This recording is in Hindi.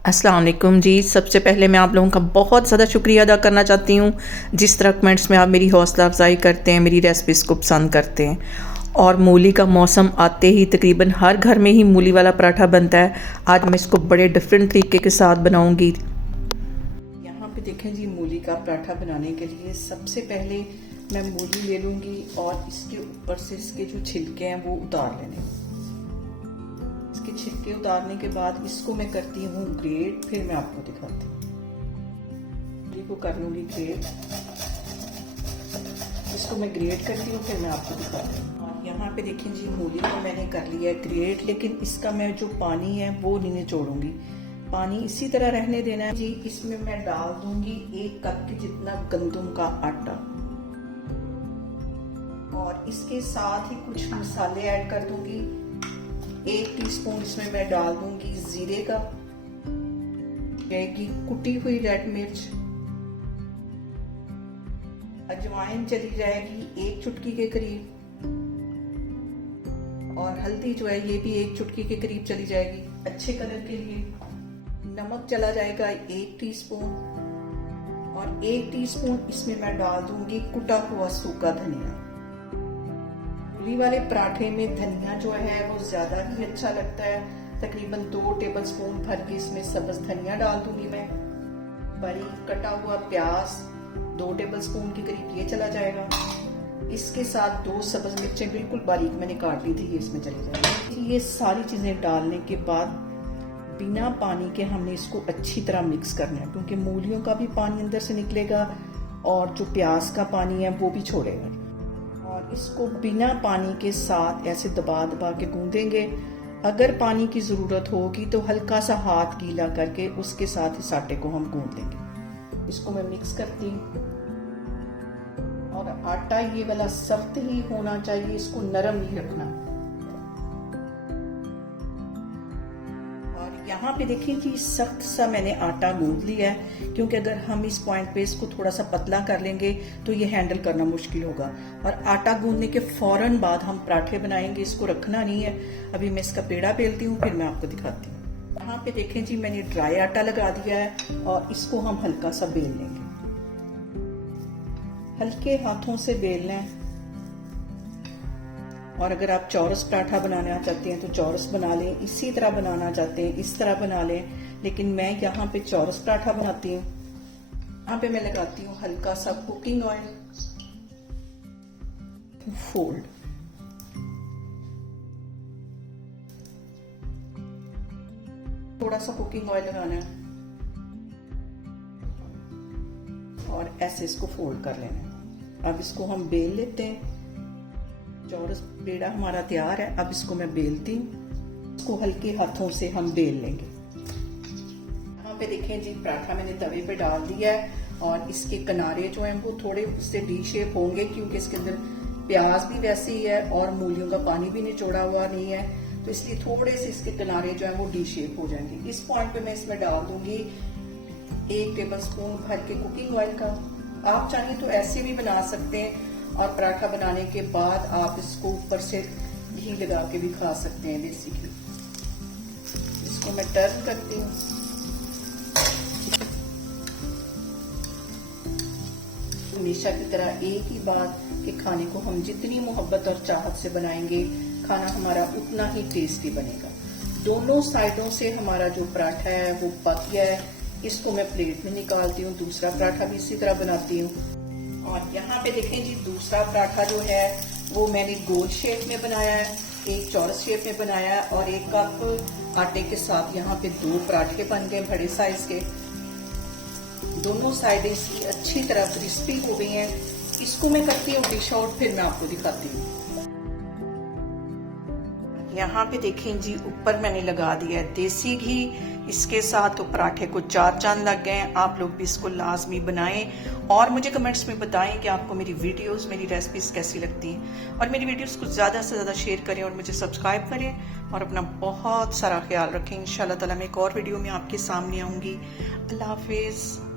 अस्सलाम वालेकुम जी। सबसे पहले मैं आप लोगों का बहुत ज़्यादा शुक्रिया अदा करना चाहती हूँ, जिस तरह कमेंट्स में आप मेरी हौसला अफ़ज़ाई करते हैं, मेरी रेसिपीज़ को पसंद करते हैं। और मूली का मौसम आते ही तकरीबन हर घर में ही मूली वाला पराठा बनता है। आज मैं इसको बड़े डिफरेंट तरीके के साथ बनाऊँगी। यहाँ पे देखें जी, मूली का पराठा बनाने के लिए सबसे पहले मैं मूली ले लूँगी और इसके ऊपर से इसके जो छिलके हैं वो उतार लेने। इसके छिलके उतारने के बाद इसको मैं करती हूँ ग्रेट, फिर मैं आपको दिखाती हूँ। मूली को कर लूँगी ग्रेट, इसको मैं ग्रेट करती हूँ, फिर मैं आपको दिखाती हूँ। और यहाँ पे देखें जी, मूली को मैंने कर लिया है ग्रेट, लेकिन इसका मैं जो पानी है वो नहीं निचोड़ूंगी, पानी इसी तरह रहने देना है जी। इसमें मैं डाल दूंगी 1 कप के जितना गंदम का आटा और इसके साथ ही कुछ मसाले ऐड कर दूंगी। 1 टीस्पून इसमें मैं डाल दूंगी जीरे का, जाएगी कुटी हुई रेड मिर्च, अजवाइन चली जाएगी 1 चुटकी के करीब, और हल्दी जो है ये भी 1 चुटकी के करीब चली जाएगी अच्छे कलर के लिए। नमक चला जाएगा 1 टीस्पून, और 1 टीस्पून इसमें मैं डाल दूंगी कुटा हुआ सूखा धनिया। मूली वाले पराठे में धनिया जो है वो ज्यादा ही अच्छा लगता है। तकरीबन 2 टेबलस्पून भर के इसमें सब्ज धनिया डाल दूंगी मैं। बारीक कटा हुआ प्याज 2 टेबलस्पून के करीब ये चला जाएगा। इसके साथ 2 सब्ज मिर्चें बिल्कुल बारीक मैंने काट ली थी, ये इसमें चली जाएगी। ये सारी चीजें डालने के बाद बिना पानी के हमने इसको अच्छी तरह मिक्स करना है, क्योंकि मूलियों का भी पानी अंदर से निकलेगा और जो प्याज का पानी है वो भी छोड़ेगा। और इसको बिना पानी के साथ ऐसे दबा दबा के गूंदेंगे। अगर पानी की जरूरत होगी तो हल्का सा हाथ गीला करके उसके साथ इस आटे को हम गूंद लेंगे। इसको मैं मिक्स करती हूँ, और आटा ये वाला सख्त ही होना चाहिए, इसको नरम नहीं रखना। और यहाँ पे देखिए कि सख्त सा मैंने आटा गूंद लिया है, क्योंकि अगर हम इस पॉइंट पे इसको थोड़ा सा पतला कर लेंगे तो ये हैंडल करना मुश्किल होगा। और आटा गूंदने के फौरन बाद हम पराठे बनाएंगे, इसको रखना नहीं है। अभी मैं इसका पेड़ा बेलती हूँ, फिर मैं आपको दिखाती हूँ। यहाँ पे देखें जी, मैंने ड्राई आटा लगा दिया है और इसको हम हल्का सा बेल लेंगे। हल्के हाथों से बेल लें। और अगर आप चौरस पराठा बनाना चाहते हैं तो चौरस बना लें, इसी तरह बनाना चाहते हैं इस तरह बना लें, लेकिन मैं यहाँ पे चौरस पराठा बनाती हूँ। यहाँ पे मैं लगाती हूँ हल्का सा कुकिंग ऑयल, फोल्ड, थोड़ा सा कुकिंग ऑयल लगाना है और ऐसे इसको फोल्ड कर लेना है। अब इसको हम बेल लेते हैं। चौरस पेड़ा हमारा तैयार है। अब इसको मैं बेलती हूँ, इसको हल्के हाथों से हम बेल लेंगे। यहाँ पे देखें जी, पराठा मैंने तवे पे डाल दिया है और इसके किनारे जो हैं वो थोड़े उससे डी शेप होंगे, क्योंकि इसके अंदर प्याज भी वैसे ही है और मूलियों का पानी भी निचोड़ा हुआ नहीं है, तो इसलिए थोड़े से इसके किनारे जो है वो डी शेप हो जाएंगे। इस पॉइंट पे मैं इसमें डाल दूंगी 1 टेबलस्पून भर के कुकिंग ऑयल का। आप चाहें तो ऐसे भी बना सकते हैं, और पराठा बनाने के बाद आप इसको ऊपर से घी लगा के भी खा सकते हैं, देसी घी। इसको मैं टर्न करती हूँ। हमेशा की तरह एक ही बात कि खाने को हम जितनी मोहब्बत और चाहत से बनाएंगे, खाना हमारा उतना ही टेस्टी बनेगा। दोनों साइडों से हमारा जो पराठा है वो पक गया है। इसको मैं प्लेट में निकालती हूँ। दूसरा पराठा भी इसी तरह बनाती हूँ। और यहाँ पे देखें जी, दूसरा पराठा जो है वो मैंने गोल शेप में बनाया है, एक चौरस शेप में बनाया है, और 1 कप आटे के साथ यहाँ पे 2 पराठे बन गए बड़े साइज के। दोनों साइडें इसकी अच्छी तरह क्रिस्पी हो गई हैं। इसको मैं करती हूँ डिश आउट, फिर मैं आपको दिखाती हूँ। यहाँ पे देखें जी, ऊपर मैंने लगा दिया है देसी घी। इसके साथ तो पराठे को 4 चांद लग गए हैं। आप लोग भी इसको लाजमी बनाएं और मुझे कमेंट्स में बताएं कि आपको मेरी वीडियोस, मेरी रेसिपीज कैसी लगती हैं। और मेरी वीडियोस को ज़्यादा से ज़्यादा शेयर करें और मुझे सब्सक्राइब करें, और अपना बहुत सारा ख्याल रखें। इंशाल्लाह ताला मैं एक और वीडियो में आपके सामने आऊँगी। अल्लाह हाफिज़।